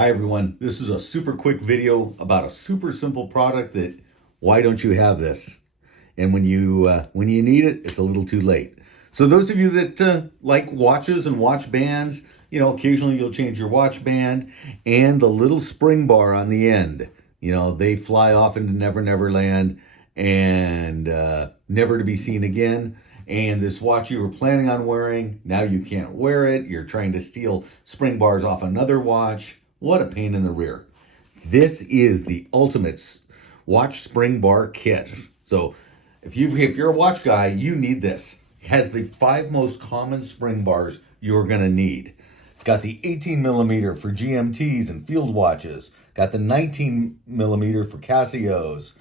Hi everyone, this is a super quick video about a super simple product that why don't you have this? And when you need it, it's a little too late. So those of you that like watches and watch bands, occasionally you'll change your watch band and the little spring bar on the end. They fly off into Never Never Land and never to be seen again. And this watch you were planning on wearing, now you can't wear it. You're trying to steal spring bars off another watch. What a pain in the rear. This is the ultimate watch spring bar kit. So if you're a watch guy, you need this. It has the 5 most common spring bars you're going to need. It's got the 18mm for GMTs and field watches. Got the 19mm for Casios,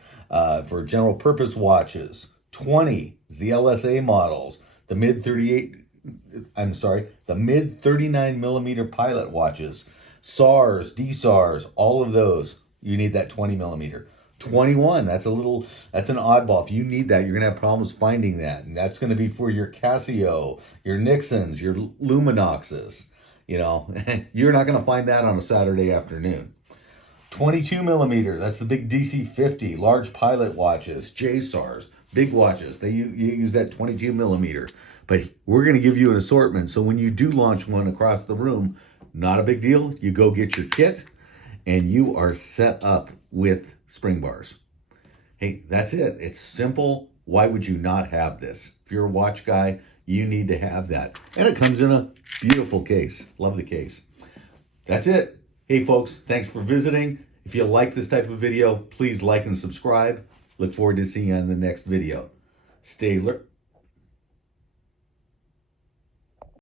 for general purpose watches. 20 is the LSA models. The mid 39mm pilot watches. SARS, DSARS, all of those, you need that 20mm. 21, that's an oddball. If you need that, you're gonna have problems finding that. And that's gonna be for your Casio, your Nixons, your Luminoxes. You're not gonna find that on a Saturday afternoon. 22mm, that's the big DC-50, large pilot watches, JSARs, big watches. You use that 22mm. But we're gonna give you an assortment, so when you do launch one across the room, not a big deal. You go get your kit and you are set up with spring bars. Hey, that's it. It's simple. Why would you not have this? If you're a watch guy, you need to have that. And it comes in a beautiful case. Love the case. That's it. Hey folks, thanks for visiting. If you like this type of video, please like and subscribe. Look forward to seeing you on the next video. Stay alert.